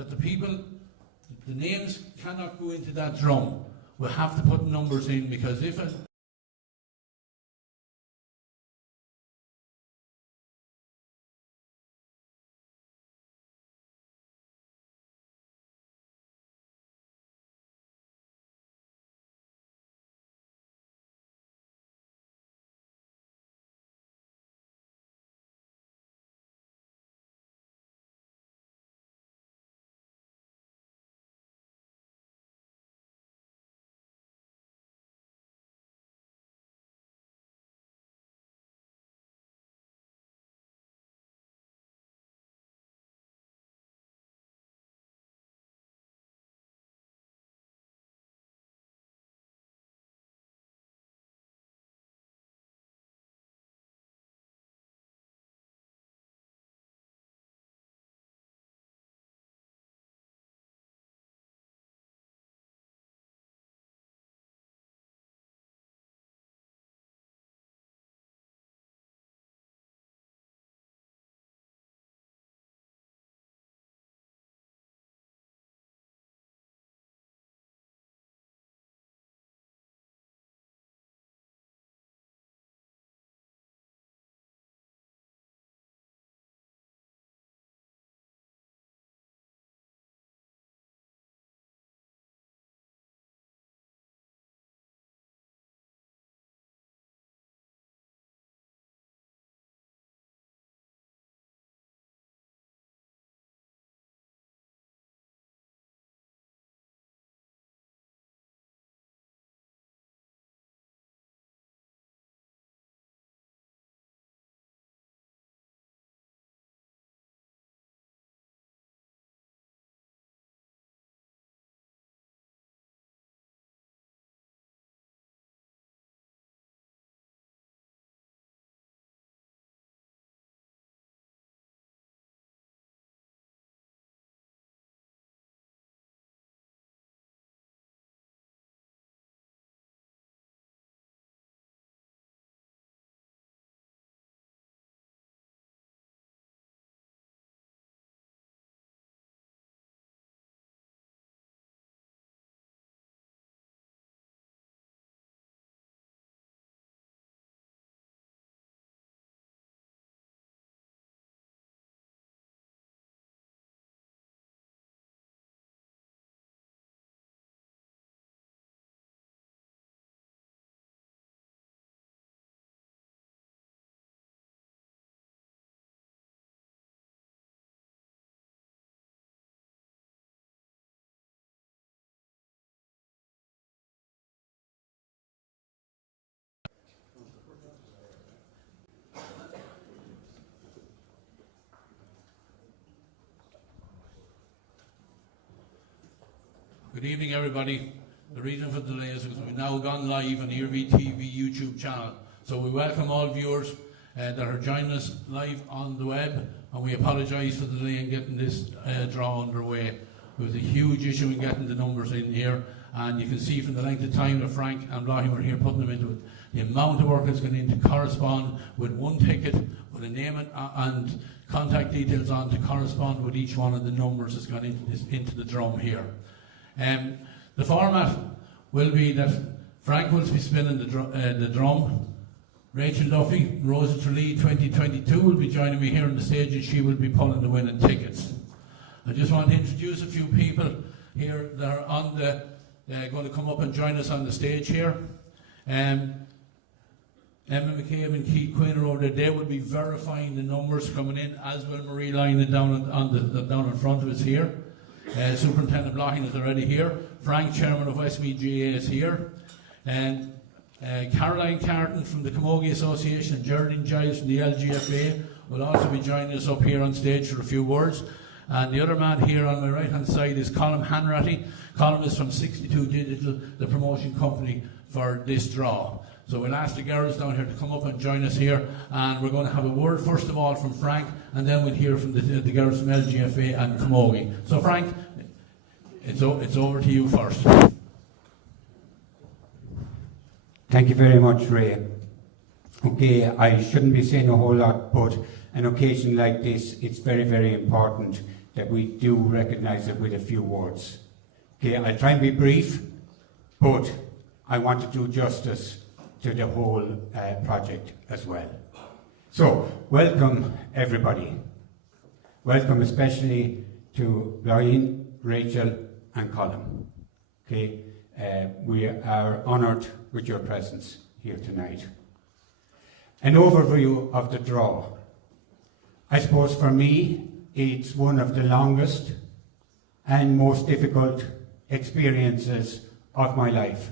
that the names cannot go into that drum. We'll have to put numbers in, because if it Good evening, everybody. The reason for the delay is because we've now gone live on the RVTV YouTube channel. So we welcome all viewers that are joining us live on the web, and we apologise for the delay in getting this draw underway. There was a huge issue in getting the numbers in here, and you can see from the length of time that Frank and Blahy were here putting them into it, the amount of work that's going in to correspond with one ticket, with a name and contact details on to correspond with each one of the numbers that's gone into the drum here. The format will be that Frank will be spinning the drum. Rachel Duffy, Rosa Tralee 2022 will be joining me here on the stage, and she will be pulling the winning tickets. I just want to introduce a few people here that are on the going to come up and join us on the stage here. Emma McCabe and Keith Quinn are over there. They will be verifying the numbers coming in, as will Marie Lyon down down in front of us here. Superintendent Blahin is already here. Frank, Chairman of Westmeath Gaa, is here. And Caroline Carton from the Camogie Association and Geraldine Giles from the LGFA will also be joining us up here on stage for a few words. And the other man here on my right hand side is Colm Hanratty. Colm is from 62 Digital, the promotion company for this draw. So we'll ask the girls down here to come up and join us here, and we're going to have a word first of all from Frank, and then we'll hear from the girls from LGFA and Camogie. So Frank, it's over to you first. Thank you very much, Ray. Okay, I shouldn't be saying a whole lot, but an occasion like this, it's very, very important that we do recognise it with a few words. Okay, I'll try and be brief, but I want to do justice to the whole project as well. So, welcome everybody. Welcome especially to Brian, Rachel and Colin. Okay, we are honoured with your presence here tonight. An overview of the draw. I suppose for me, it's one of the longest and most difficult experiences of my life,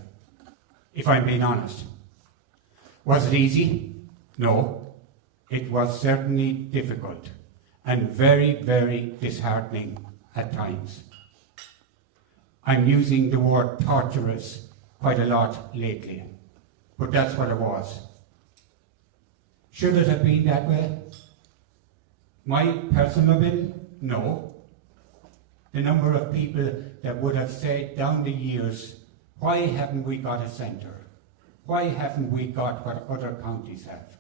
if I'm being honest. Was it easy? No. It was certainly difficult and very, very disheartening at times. I'm using the word torturous quite a lot lately, but that's what it was. Should it have been that way? My personal opinion? No. The number of people that would have said down the years, why haven't we got a centre? Why haven't we got what other counties have?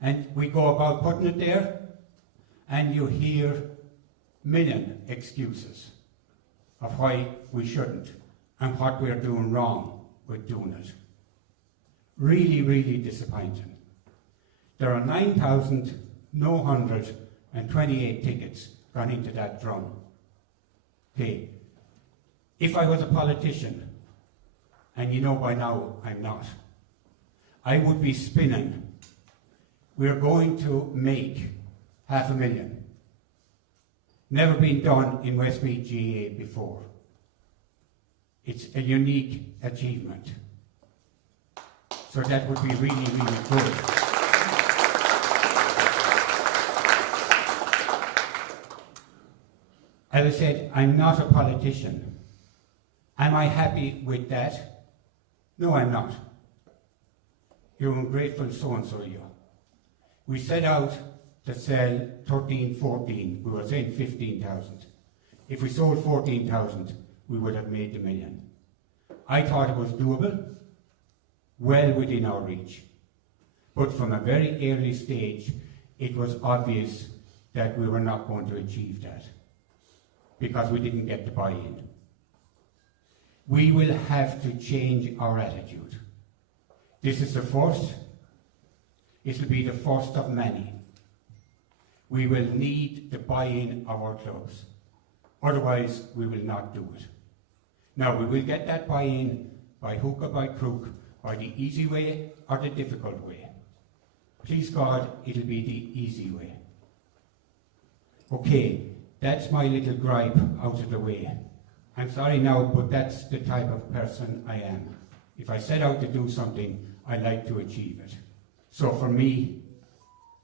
And we go about putting it there, and you hear million excuses of why we shouldn't and what we're doing wrong with doing it. Really, really disappointing. There are 9,928 tickets gone into that drum. Okay. If I was a politician, and you know by now I'm not, I would be spinning. We're going to make 500,000. Never been done in Westmeath Gaa before. It's a unique achievement. So that would be really, really good. As I said, I'm not a politician. Am I happy with that? No, I'm not. You're ungrateful so-and-so, you. We set out to sell 13, 14. We were saying 15,000. If we sold 14,000, we would have made the million. I thought it was doable, well within our reach. But from a very early stage, it was obvious that we were not going to achieve that, because we didn't get the buy-in. We will have to change our attitude. This is the first. It will be the first of many. We will need the buy-in of our clubs. Otherwise, we will not do it. Now, we will get that buy-in by hook or by crook, by the easy way or the difficult way. Please God, it'll be the easy way. Okay, that's my little gripe out of the way. I'm sorry now, but that's the type of person I am. If I set out to do something, I like to achieve it. So for me,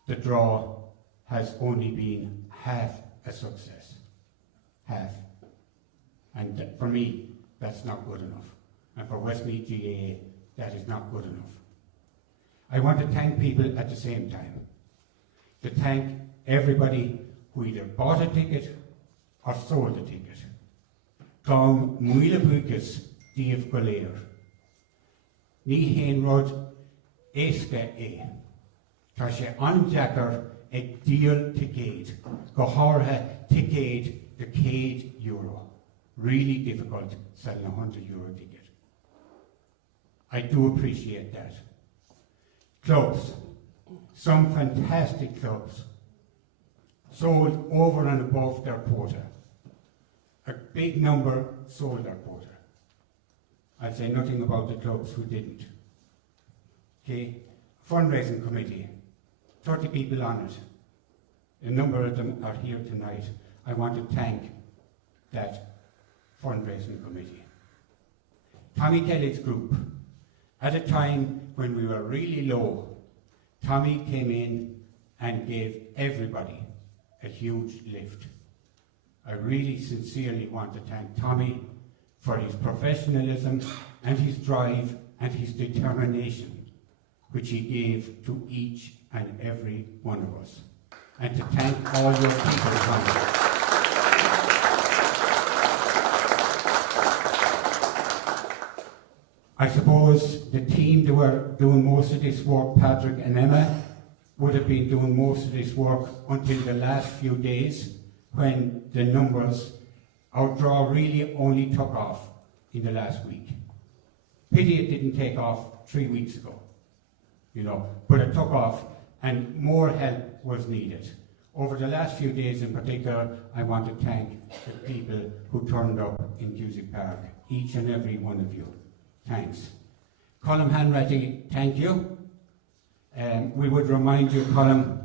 the draw has only been half a success. Half. And for me, that's not good enough. And for Westmeath Gaa, that is not good enough. I want to thank people at the same time. To thank everybody who either bought a ticket or sold a ticket. Gom Muile Bukas Díomh Goléir. Ní Hain Rud Éisce é. Tá sé anjacar ag díal ticéad. Go hártha ticéad the €100. Really difficult selling a €100 ticket. I do appreciate that. Clubs. Some fantastic clubs. Sold over and above their quota. A big number sold their quota. I'll say nothing about the clubs who didn't. Okay, fundraising committee, 30 people on it. A number of them are here tonight. I want to thank that fundraising committee. Tommy Kelly's group, at a time when we were really low, Tommy came in and gave everybody a huge lift. I really sincerely want to thank Tommy for his professionalism and his drive and his determination, which he gave to each and every one of us. And to thank all your people, Tommy. I suppose the team that were doing most of this work, Patrick and Emma, would have been doing most of this work until the last few days, when the numbers, our draw really only took off in the last week. Pity it didn't take off 3 weeks ago, but it took off and more help was needed. Over the last few days in particular, I want to thank the people who turned up in Cusick Park, each and every one of you. Thanks. Colm Hanratty, thank you. We would remind you, Colm,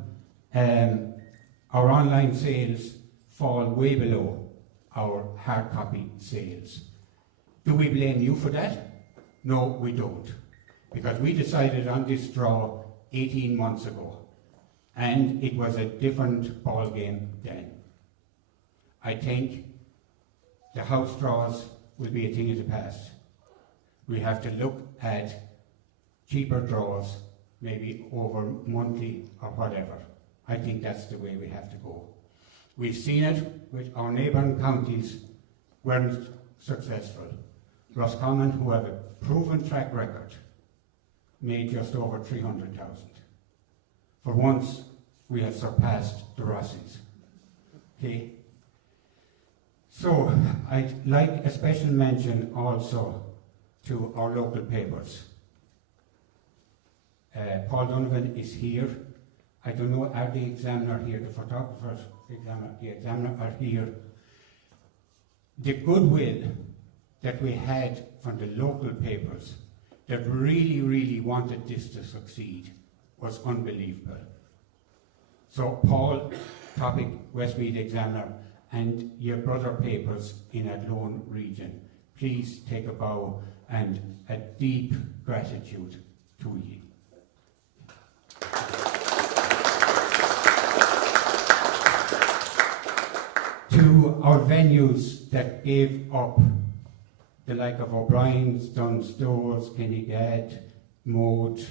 our online sales fall way below our hard copy sales. Do we blame you for that? No, we don't. Because we decided on this draw 18 months ago. And it was a different ball game then. I think the house draws will be a thing of the past. We have to look at cheaper draws, maybe over monthly or whatever. I think that's the way we have to go. We've seen it with our neighbouring counties weren't successful. Roscommon, who have a proven track record, made just over 300,000. For once, we have surpassed the Rossies. Okay? So, I'd like a special mention also to our local papers. Paul Donovan is here. I don't know, are the examiner here, the photographers, the examiner are here. The goodwill that we had from the local papers that really, really wanted this to succeed was unbelievable. So Paul, topic Westmeath Examiner, and your brother papers in Athlone region, please take a bow and a deep gratitude to you. To our venues that gave up, the like of O'Brien's, Dunn's Stores, Kinnegad, Moat,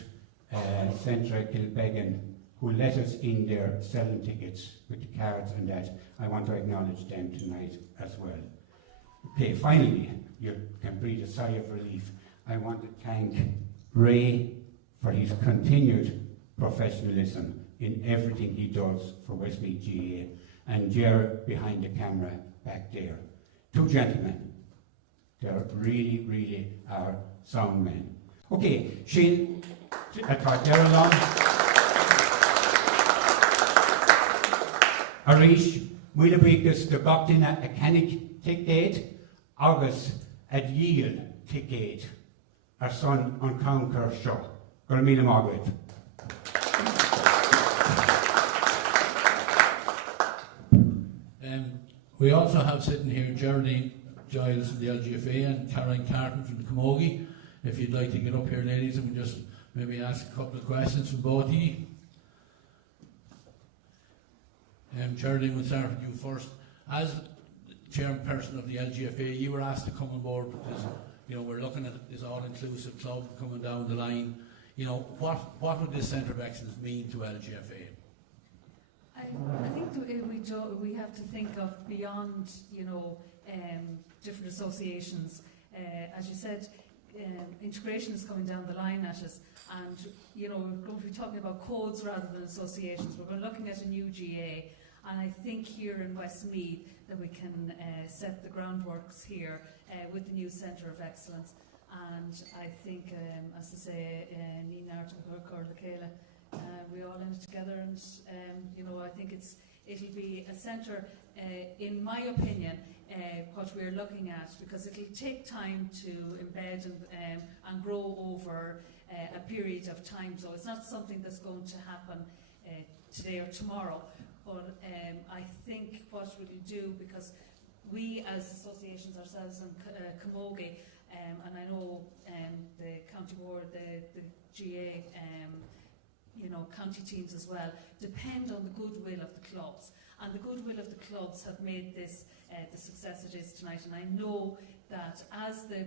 Centra, Kilbeggan, who let us in there selling tickets with the cards and that. I want to acknowledge them tonight as well. Okay, finally, you can breathe a sigh of relief. I want to thank Ray for his continued professionalism in everything he does for Westmeath GA, and Ger behind the camera back there. Two gentlemen. They're really, really are sound men. Okay, Shane, they're along. Arish, Willabreakus, the Goptina, a Canik ticket, August, at Yield ticket, our son on Crown Kershaw. Gormina Margaret. We also have sitting here Geraldine Giles from the LGFA and Caroline Carton from the Camogie. If you'd like to get up here, ladies, and we just maybe ask a couple of questions from both of you. Geraldine, we'll start with you first. As chairperson of the LGFA, you were asked to come on board because we're looking at this all-inclusive club coming down the line. What would this Centre of Excellence mean to LGFA? I think we have to think of beyond, different associations. As you said, integration is coming down the line at us, and we're going to be talking about codes rather than associations. We're looking at a new GA, and I think here in Westmeath that we can set the groundworks here with the new Centre of Excellence. And I think, as I say, Nina or Lakela, we all in it together, and I think it'll be a centre, in my opinion, what we're looking at, because it'll take time to embed and grow over a period of time. So it's not something that's going to happen today or tomorrow. But I think what we'll do, because we as associations ourselves in Camogie, and I know the county board, the GA, county teams as well, depend on the goodwill of the clubs. And the goodwill of the clubs have made this the success it is tonight. And I know that as the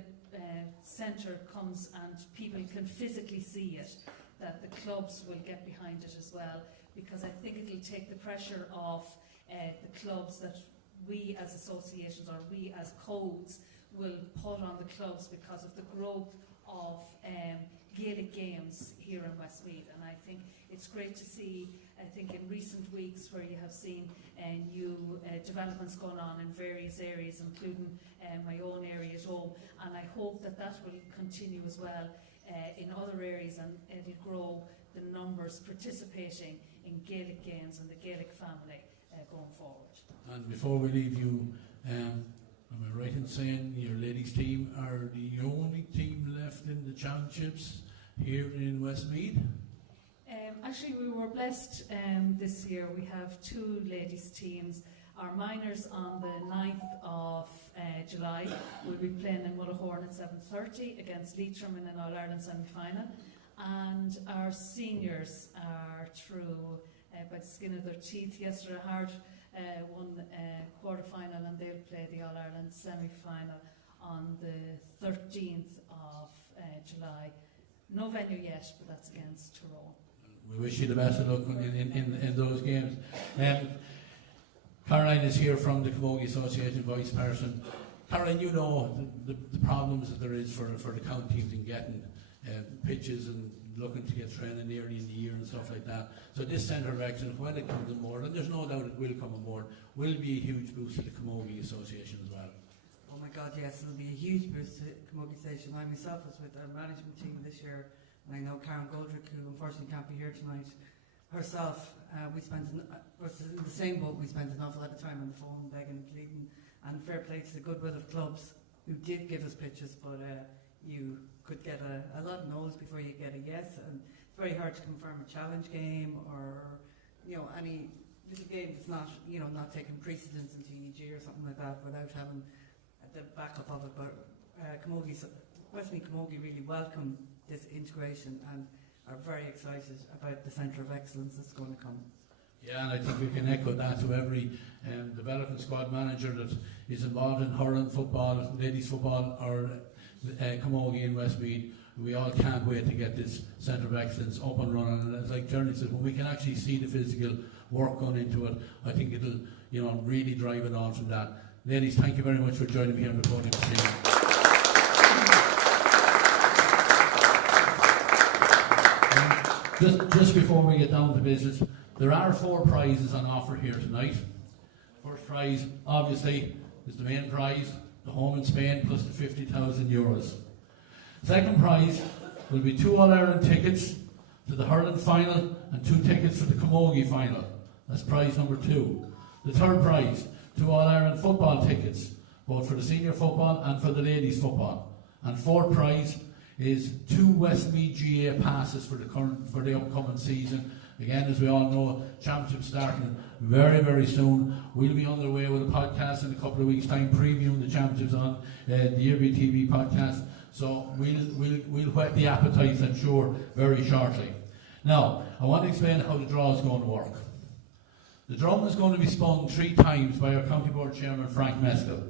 centre comes and people can physically see it, that the clubs will get behind it as well, because I think it'll take the pressure off the clubs that we as associations or we as codes will put on the clubs because of the growth of Gaelic games here in Westmeath, and I think it's great to see, I think in recent weeks where you have seen new developments going on in various areas, including my own area at home, and I hope that that will continue as well in other areas, and it'll grow the numbers participating in Gaelic games and the Gaelic family going forward. And before we leave you, am I right in saying your ladies team are the only team left in the championships here in Westmeath? Actually, we were blessed this year. We have 2 ladies teams. Our minors on the 9th of July will be playing in Mullahorn at 7:30 against Leitrim in an All-Ireland semi-final. And our seniors are through by the skin of their teeth. Yesterday Hard won quarter-final, and they'll play the All-Ireland semi-final on the 13th of July. No venue yet, but that's against Tyrone. We wish you the best of luck in those games. Caroline is here from the Camogie Association, Vice Person. Caroline, you know the problems that there is for the county teams in getting pitches and looking to get training early in the year and stuff like that. So this Centre of Excellence, when it comes on board, and there's no doubt it will come on board, will be a huge boost to the Camogie Association as well. Oh my God, yes, it'll be a huge boost to Camogie Station. I myself was with the management team this year, and I know Karen Goldrick, who unfortunately can't be here tonight, herself, was in the same boat. We spent an awful lot of time on the phone begging, pleading, and fair play to the goodwill of clubs who did give us pitches, but you could get a lot of no's before you get a yes, and it's very hard to confirm a challenge game or any little game that's not taking precedence into EG or something like that without having the backup of it. But Westmeath Camogie really welcome this integration and are very excited about the Centre of Excellence that's going to come. Yeah, and I think we can echo that to every development squad manager that is involved in hurling, football, ladies football, or Camogie in Westmeath. We all can't wait to get this Centre of Excellence up and running. And as like Jeremy said, when we can actually see the physical work gone into it, I think it'll really drive it on from that. Ladies, thank you very much for joining me here on the podium this evening. Just before we get down to business, there are 4 prizes on offer here tonight. First prize, obviously, is the main prize, the home in Spain, plus the €50,000. Second prize will be 2 All-Ireland tickets to the hurling final and 2 tickets for the Camogie final. That's prize number 2. The third prize, 2 All-Ireland football tickets, both for the senior football and for the ladies football. And fourth prize is 2 Westmeath Gaa passes for the upcoming season. Again, as we all know, championship starting very, very soon. We'll be on the way with a podcast in a couple of weeks' time, previewing the championships on the Irby TV podcast. So we'll whet the appetites, I'm sure, very shortly. Now, I want to explain how the draw is going to work. The drum is going to be spun 3 times by our County Board Chairman, Frank Mescal.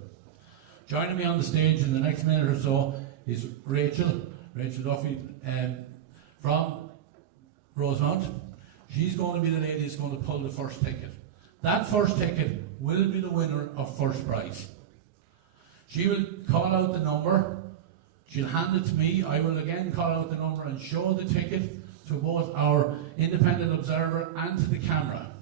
Joining me on the stage in the next minute or so is Rachel Duffy from Rosemount. She's going to be the lady who's going to pull the first ticket. That first ticket will be the winner of first prize. She will call out the number. She'll hand it to me. I will again call out the number and show the ticket to both our independent observer and to the camera.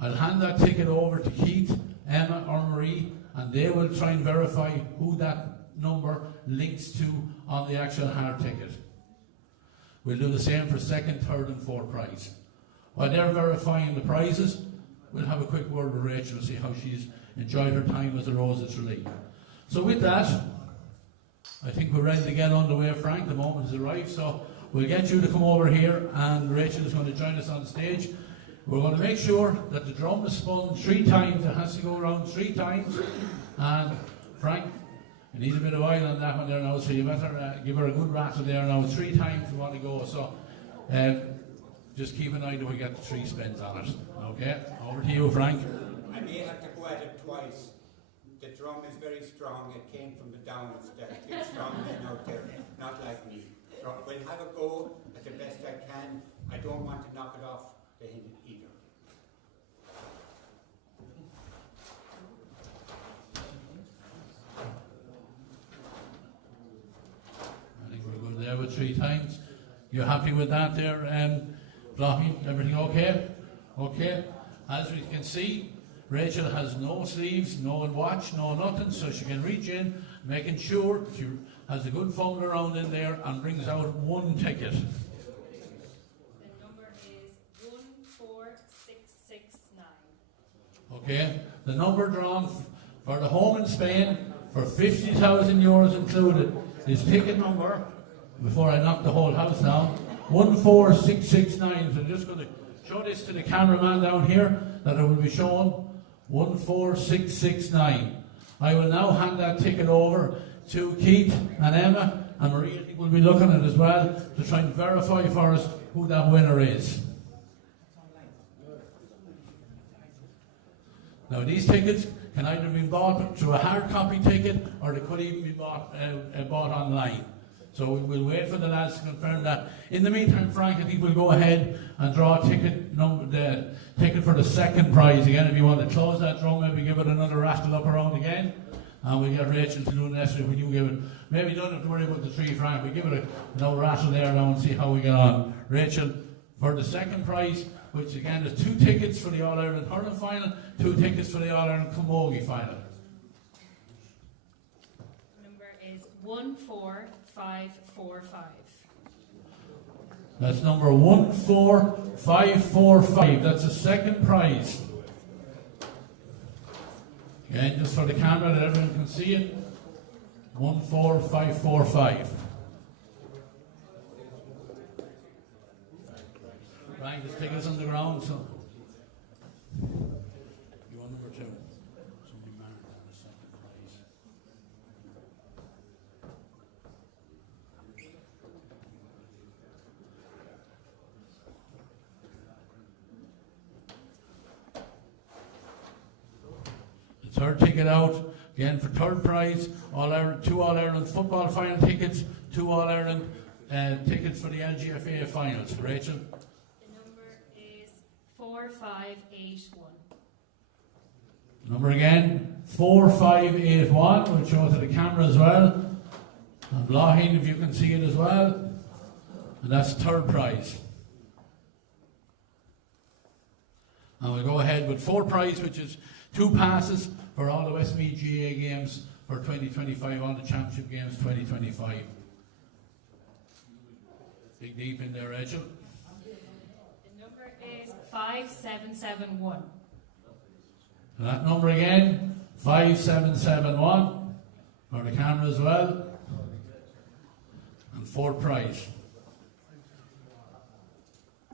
I'll hand that ticket over to Keith, Emma or Marie, and they will try and verify who that number links to on the actual hard ticket. We'll do the same for second, third and fourth prize. While they're verifying the prizes, we'll have a quick word with Rachel to see how she's enjoyed her time as a Roses Relief. So with that, I think we're ready to get underway, Frank. The moment has arrived, so we'll get you to come over here, and Rachel is going to join us on stage. We're going to make sure that the drum is spun 3 times. It has to go around 3 times. And Frank, you need a bit of oil on that one there now, so you better give her a good rattle there now. 3 times we want to go, so just keep an eye till we get the 3 spins on it. Okay, over to you, Frank. I may have to go at it twice. The drum is very strong. It came from the downs. Big strong men out there, not like me. So we'll have a go at the best I can. I don't want to knock it off the hinge either. I think we're good there with 3 times. You happy with that there, Blocking? Everything okay? Okay. As we can see, Rachel has no sleeves, no watch, no nothing, so she can reach in, making sure she has a good fumble around in there and brings out 1 ticket. The number is 14669. Okay, the number drawn for the home in Spain for 50,000 euros included is ticket number, before I knock the whole house down, 14669. So I'm just going to show this to the cameraman down here that it will be shown, 14669. I will now hand that ticket over to Keith and Emma, and Maria will be looking at it as well to try and verify for us who that winner is. Now these tickets can either be bought through a hard copy ticket or they could even be bought online. So we'll wait for the lads to confirm that. In the meantime, Frank, I think we'll go ahead and draw the ticket for the second prize again. If you want to close that drum, maybe give it another rattle up around again. And we'll get Rachel to do the necessary when you give it. Maybe you don't have to worry about the 3, Frank. We give it another rattle there now and see how we get on. Rachel, for the second prize, which again is 2 tickets for the All-Ireland Hurling Final, 2 tickets for the All-Ireland Camogie Final. Number is 14545. That's number 14545. That's the second prize. Again, just for the camera that everyone can see it. 14545. Right, just take us on the ground, so. You want number 2? Somebody marked on the second prize. The third ticket out, again for third prize, 2 All-Ireland football final tickets, 2 All-Ireland tickets for the LGFA finals. Rachel? The number is 4581. Number again, 4581. We'll show it to the camera as well. And Blaheen, if you can see it as well. And that's third prize. And we'll go ahead with fourth prize, which is 2 passes for all the Westmeath GA games for 2025, all the championship games 2025. Dig deep in there, Rachel. The number is 5771. And that number again, 5771, for the camera as well. And fourth prize.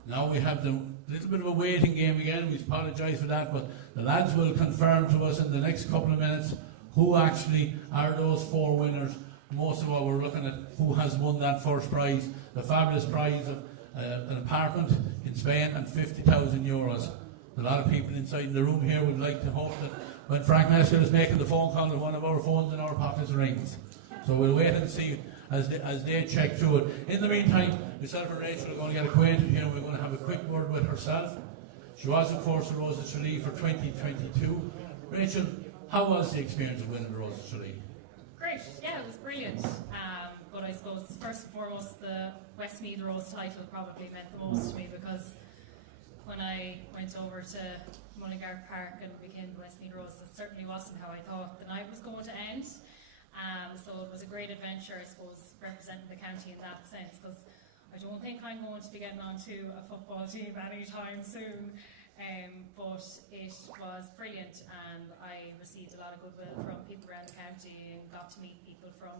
Now we have the little bit of a waiting game again. We apologise for that, but the lads will confirm to us in the next couple of minutes who actually are those 4 winners. Most of all, we're looking at who has won that first prize, the fabulous prize of an apartment in Spain and 50,000 euros. A lot of people inside the room here would like to hope that when Frank Messer is making the phone call, that one of our phones in our pockets rings. So we'll wait and see as they check through it. In the meantime, myself and Rachel are going to get acquainted here, and we're going to have a quick word with herself. She was, of course, the Rose of Tralee for 2022. Rachel, how was the experience of winning the Rose of Tralee? Great, yeah, it was brilliant. But I suppose, first and foremost, the Westmeath Rose title probably meant the most to me, because when I went over to Mullingar Park and became the Westmeath Rose, it certainly wasn't how I thought the night was going to end. So it was a great adventure, I suppose, representing the county in that sense, because I don't think I'm going to be getting onto a football team anytime soon. But it was brilliant, and I received a lot of goodwill from people around the county and got to meet people from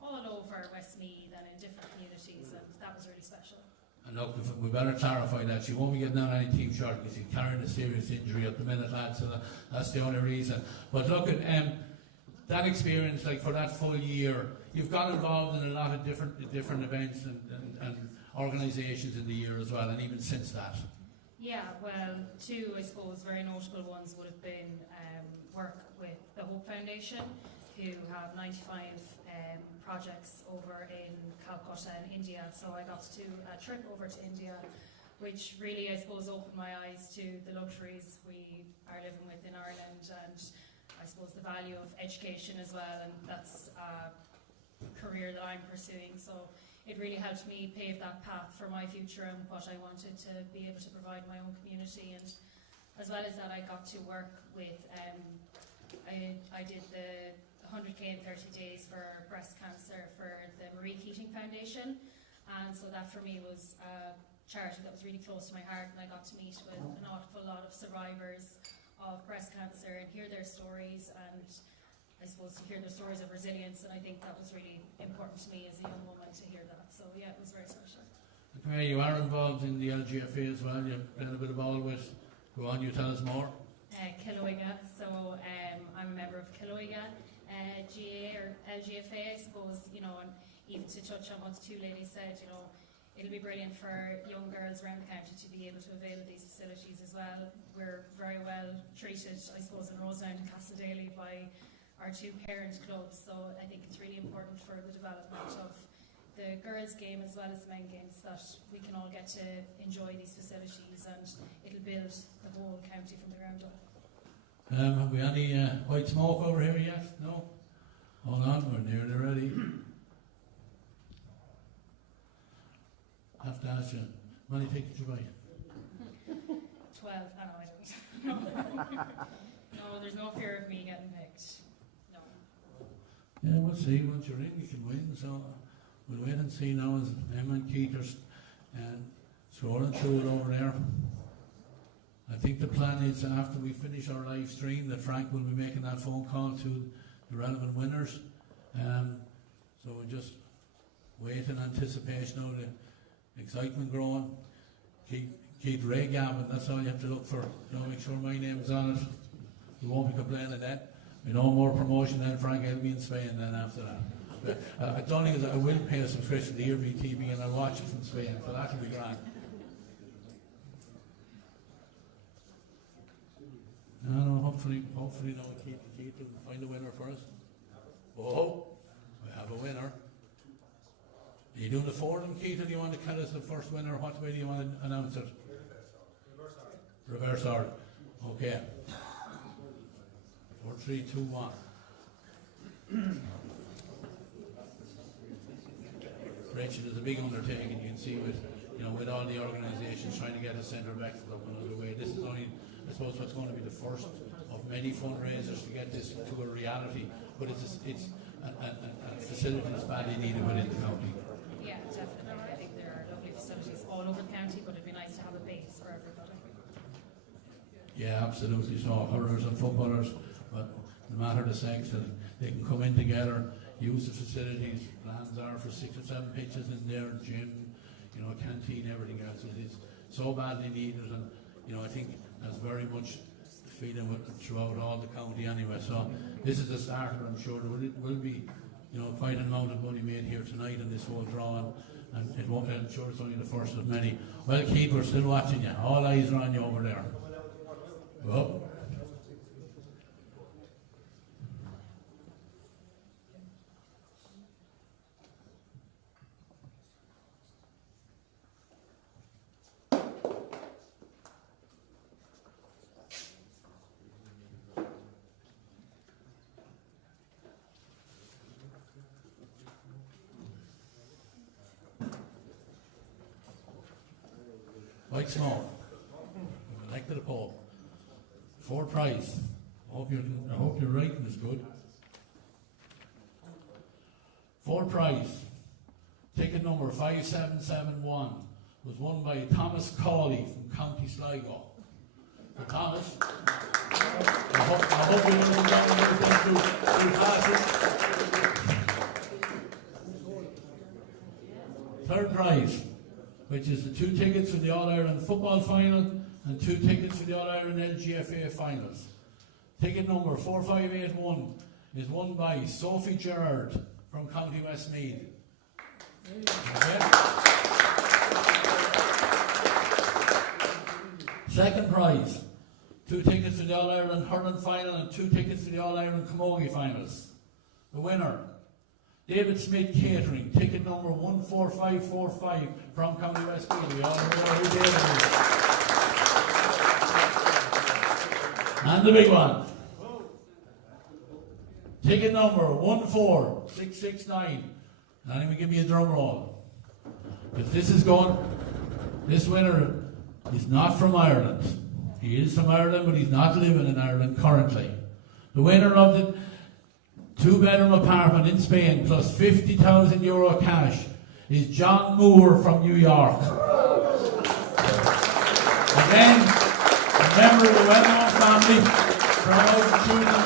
all over Westmeath and in different communities, and that was really special. And look, we better clarify that she won't be getting on any team short because she's carrying a serious injury at the minute, lads, so that's the only reason. But look at that experience, like for that full year, you've got involved in a lot of different events and organisations in the year as well, and even since that. Yeah, well, 2, I suppose, very notable ones would have been work with the Hope Foundation, who have 95 projects over in Calcutta in India. So I got to do a trip over to India, which really, I suppose, opened my eyes to the luxuries we are living with in Ireland, and I suppose the value of education as well, and that's a career that I'm pursuing. So it really helped me pave that path for my future and what I wanted to be able to provide my own community. And as well as that, I got to work with, I did the 100k in 30 days for breast cancer for the Marie Keating Foundation, and so that for me was a charity that was really close to my heart, and I got to meet with an awful lot of survivors of breast cancer and hear their stories, and I suppose to hear their stories of resilience, and I think that was really important to me as a young woman to hear that. So yeah, it was very special. Okay, you are involved in the LGFA as well. You're playing a bit of ball with. Go on, you tell us more. Killoiga, so I'm a member of Killoiga GA or LGFA, I suppose, you know, and even to touch on what the two ladies said, you know, it'll be brilliant for young girls around the county to be able to avail of these facilities as well. We're very well treated, I suppose, in Rosedown and Castledaly by our two parent clubs, so I think it's really important for the development of the girls' game as well as the men games that we can all get to enjoy these facilities, and it'll build the whole county from the ground up. Have we any white smoke over here yet? No? Hold on, we're nearly ready. Have to ask you, how many tickets you buy? 12, I don't. No, there's no fear of me getting picked. No. Yeah, we'll see. Once you're in, you can win. So we'll wait and see now as Emma and Keith are scrolling through it over there. I think the plan is after we finish our live stream that Frank will be making that phone call to the relevant winners. So we'll just wait in anticipation of the excitement growing. Keith Ray Gavin, that's all you have to look for. You know, make sure my name's on it. You won't be complaining that. We know more promotion than Frank. I'll be in Spain then after that. But the only thing is I will pay a subscription to ERV and I'll watch it from Spain, so that'll be grand. No, hopefully now Keith will find a winner for us. Oh, we have a winner. Are you doing the forum, Keith, or do you want to tell us the first winner? What way do you want to announce it? Reverse order. Okay. 4, 3, 2, 1. Rachel is a big undertaking. You can see with all the organisations trying to get a centre of excellence up another way. This is only, I suppose, what's going to be the first of many fundraisers to get this to a reality. But it's a facility that's badly needed within the county. Yeah, definitely. I think there are lovely facilities all over the county, but it'd be nice to have a base for everybody. Yeah, absolutely. So hurlers and footballers, but no matter the sex, that they can come in together, use the facilities. Plans are for 6 or 7 pitches in there, gym, canteen, everything else. It is so badly needed, and I think that's very much feeling throughout all the county anyway. So this is the starter. I'm sure there will be, quite an amount of money made here tonight in this whole draw, and it won't. I'm sure it's only the first of many. Well, Keith, we're still watching you. All eyes are on you over there. Well. White smoke. Elected a poll. 4 prize. I hope your writing is good. 4 prize. Ticket number 5771 was won by Thomas Cawley from County Sligo. So Thomas, I hope you're going down everything through classes. 3rd prize, which is the 2 tickets for the All-Ireland football final and 2 tickets for the All-Ireland LGFA finals. Ticket number 4581 is won by Sophie Gerard from County Westmeath. Okay. 2nd prize, 2 tickets for the All-Ireland hurling final and 2 tickets for the All-Ireland camogie finals. The winner, David Smith Catering, ticket number 14545 from County Westmeath. We all know who David is. And the big one. Ticket number 14669. And anyone give me a drum roll. If this winner is not from Ireland. He is from Ireland, but he's not living in Ireland currently. The winner of the 2-bedroom apartment in Spain plus €50,000 cash is John Moore from New York. Again, a member of the well-known family from out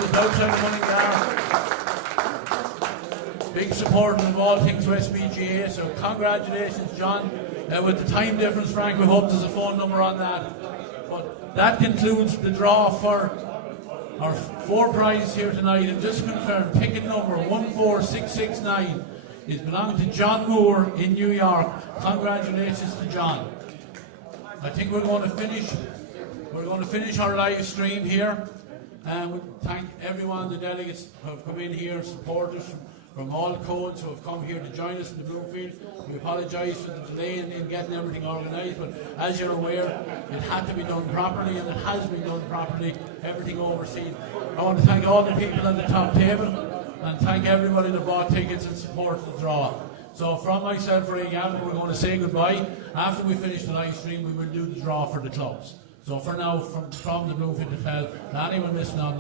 just outside of Mullingar. Big supporter of all things Westmeath Gaa, so congratulations, John. With the time difference, Frank, we hope there's a phone number on that. But that concludes the draw for our 4 prizes here tonight. And just to confirm, ticket number 14669 is belonging to John Moore in New York. Congratulations to John. I think we're going to finish our live stream here. And we thank everyone, the delegates who have come in here, supporters from all codes who have come here to join us in the Bloomfield. We apologise for the delay in getting everything organised, but as you're aware, it had to be done properly, and it has been done properly, everything overseen. I want to thank all the people at the top table, and thank everybody that bought tickets and supported the draw. So from myself, Ray Gallagher, we're going to say goodbye. After we finish the live stream, we will do the draw for the clubs. So for now, from the Bloomfield Hotel, to anyone listening online,